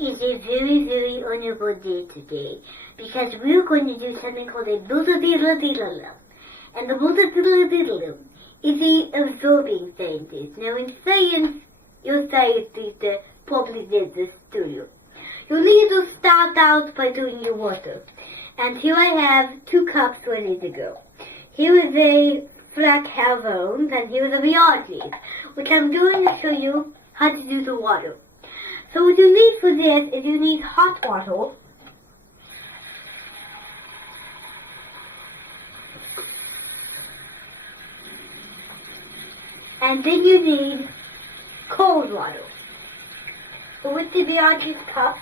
is a very, very honorable day today because we're going to do something called a build-a-diddle-diddle. And the build-a-diddle-diddle is a absorbing scientist. Now in science, your scientist probably did this to you. You need to start out by doing your water. And here I have 2 cups ready to go. Here is a flat halvones and here is a yard leaf, which I'm going to show you how to do the water. So what you need for this is you need hot water. And then you need cold water. So with the Biaggi's cup,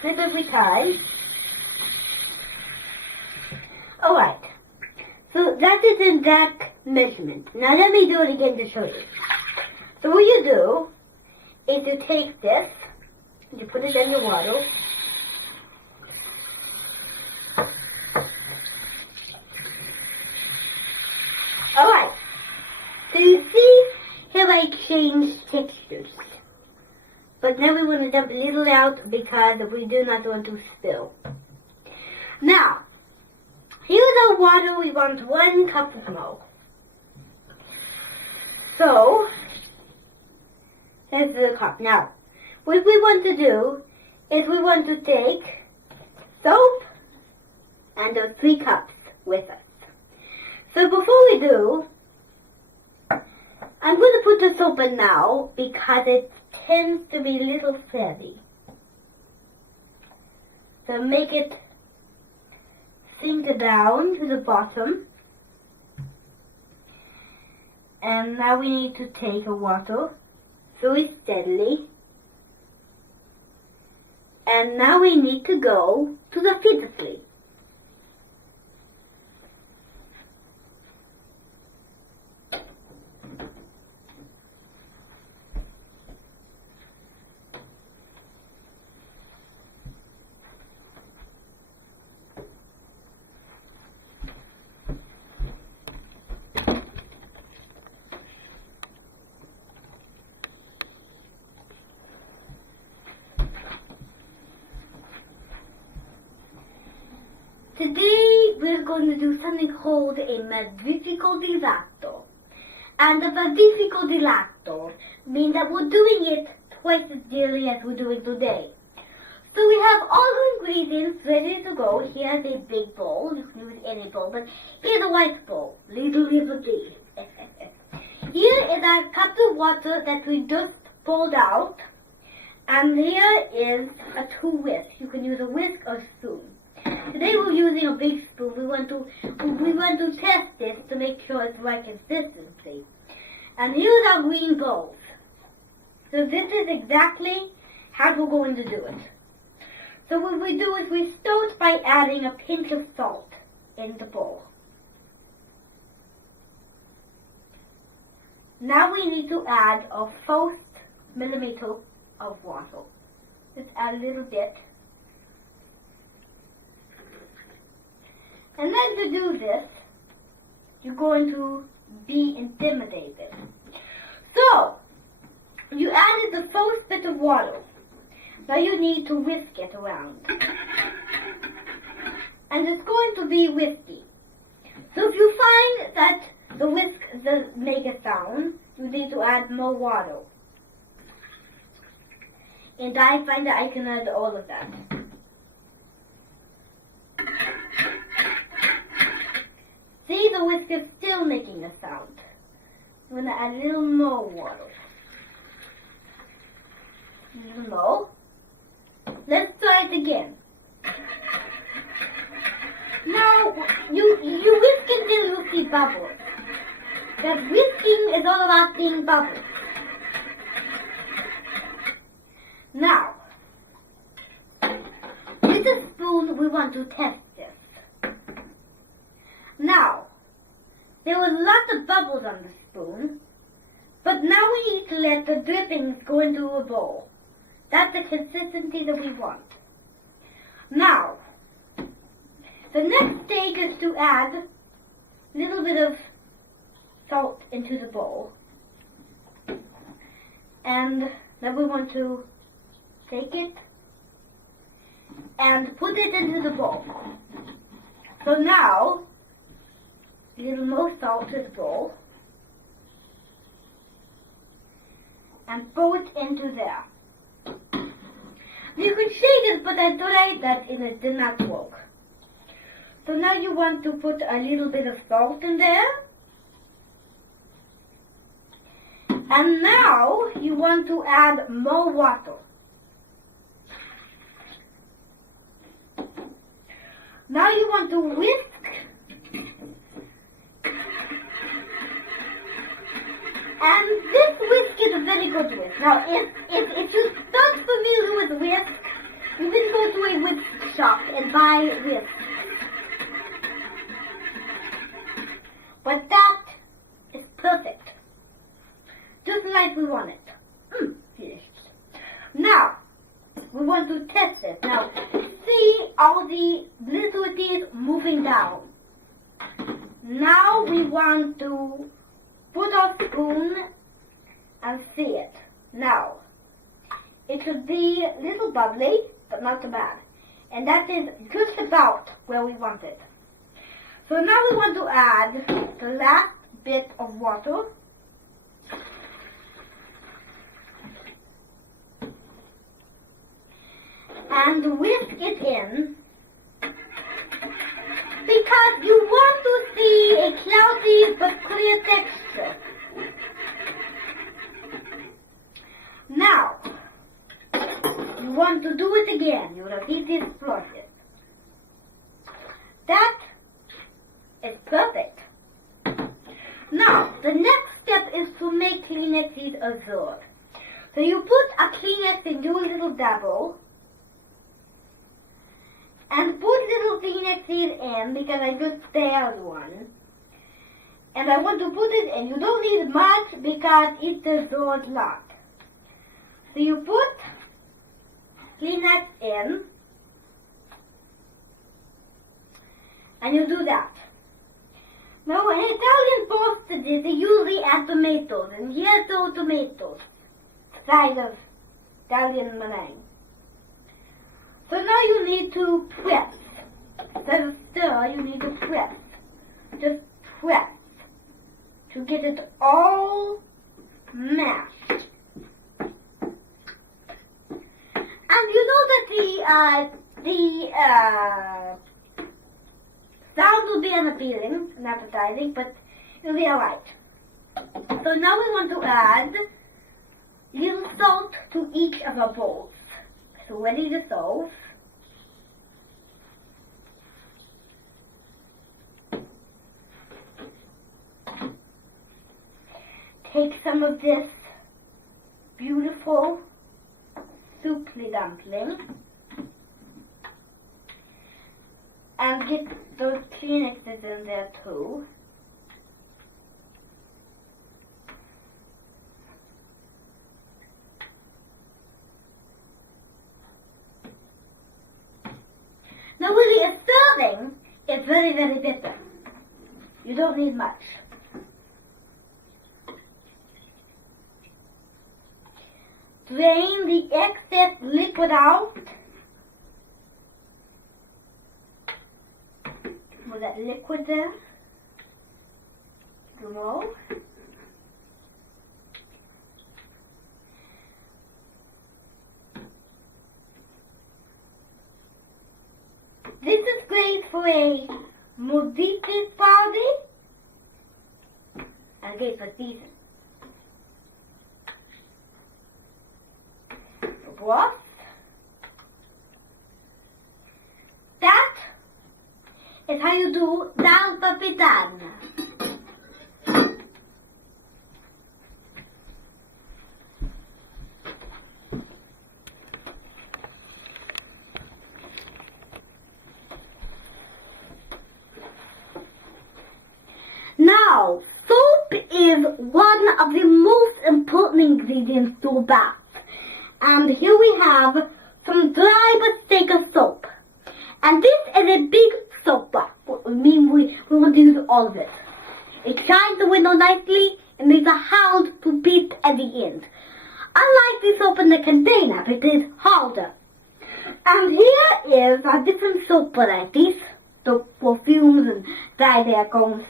flip every time. Alright. So that is in that measurement. Now let me do it again to show you. So what you do is you take this, you put it in the water. Alright. So you see here I changed textures. But now we want to dump a little out because we do not want to spill. Now, here's our water. We want 1 cup of milk. So, here's the cup. Now, what we want to do is we want to take soap and those 3 cups with us. So before we do, I'm going to put the soap in now because it tends to be a little heavy. So make it sink down to the bottom. And now we need to take a water very steadily. And now we need to go to the Finta sleep. Today we're going to do something called a magnifico dilato. And the magnifico dilato means that we're doing it twice as dearly as we're doing today. So we have all the ingredients ready to go. Here's a big bowl. You can use any bowl, but here's a white bowl. Little. Here is a cup of water that we just poured out. And here is a 2 whisk. You can use a whisk or spoon. Today we're using a big spoon. We want to test this to make sure it's the right consistency. And here's our green bowls. So this is exactly how we're going to do it. So what we do is we start by adding a pinch of salt in the bowl. Now we need to add a 1 millimeter of water. Just add a little bit. And then to do this, you're going to be intimidated. So, you added the first bit of water. Now you need to whisk it around. And it's going to be whiskey. So if you find that the whisk doesn't make a sound, you need to add more water. And I find that I can add all of that. See, the whisk is still making a sound. I'm going to add a little more water. A little more. Let's try it again. Now, you whisk until you see bubbles. Because whisking is all about seeing bubbles. Now, with a spoon, we want to test this. Now, there was lots of bubbles on the spoon, but now we need to let the drippings go into a bowl. That's the consistency that we want. Now, the next stage is to add a little bit of salt into the bowl. And Now we want to take it and put it into the bowl. So now, a little more salt to the bowl. And pour it into there. You could shake it, but I tried that and it did not work. So now you want to put a little bit of salt in there. And now you want to add more water. Now you want to whisk. And this whisk is a very good whisk. Now if you're not familiar with whisk, you can go to a whisk shop and buy whisk. But that is perfect. Just like we want it. Yes. Now, we want to test it. Now, see all the liquids moving down. Now we want to put our spoon and see it. Now, it should be a little bubbly, but not too bad. And that is just about where we want it. So now we want to add the last bit of water. And whisk it in. Because you want to see a cloudy but clear texture. Now, you want to do it again. You repeat this process. That is perfect. Now, the next step is to make Kleenexes absorb. So you put a Kleenex into a little dabble. And put little Kleenexes in because I just spared one. And I want to put it in. You don't need much because it dissolves a lot. So you put Kleenex in. And you do that. Now in Italian sausages they usually add tomatoes. And here's the tomatoes. Side of Italian meringue. So now you need to press. Instead of stir, you need to press. Just press to get it all mashed. And you know that the sound will be unappealing, not appetizing, but it'll be alright. So now we want to add little salt to each of our bowls. So ready to serve. Take some of this beautiful souply dumpling and get those Kleenexes in there too. Now really a serving is very, very bitter. You don't need much. Drain the excess liquid out. With that liquid there. More. This is great for a Moditis party and great for season. What? That is how you do dal papitan. Now, soap is one of the most important ingredients to a bath. And here we have some dry but thicker soap. And this is a big soap bar. I mean, we want to use all of it. It shines the window nicely and makes a sound to beep at the end. unlike the soap in the container, it is harder. And here is our different soap varieties, the perfumes and dry hair combs.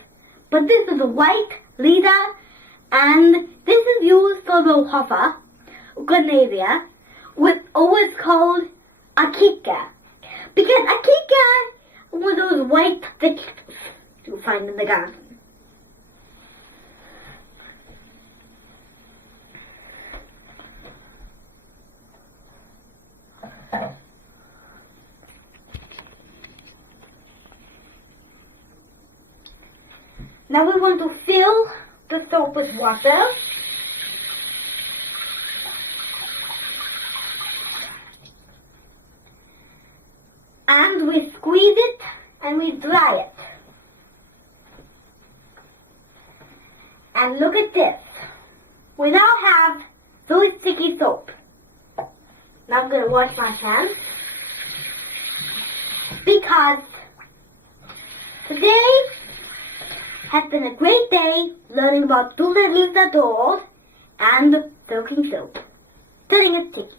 But this is a white leader, and this is used for the hover, Grenadier, with always called a kika. Because a kika was those white vegetables you find in the garden. Now we want to fill the soap with water. And we squeeze it and we dry it. And look at this. We now have very sticky soap. Now I'm going to wash my hands. Because today has been a great day learning about two little dolls and soaking soap. Turning it sticky.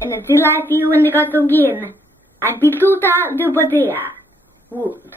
And until I see you in the garden again, I'm Piltuta de Badea. Wood.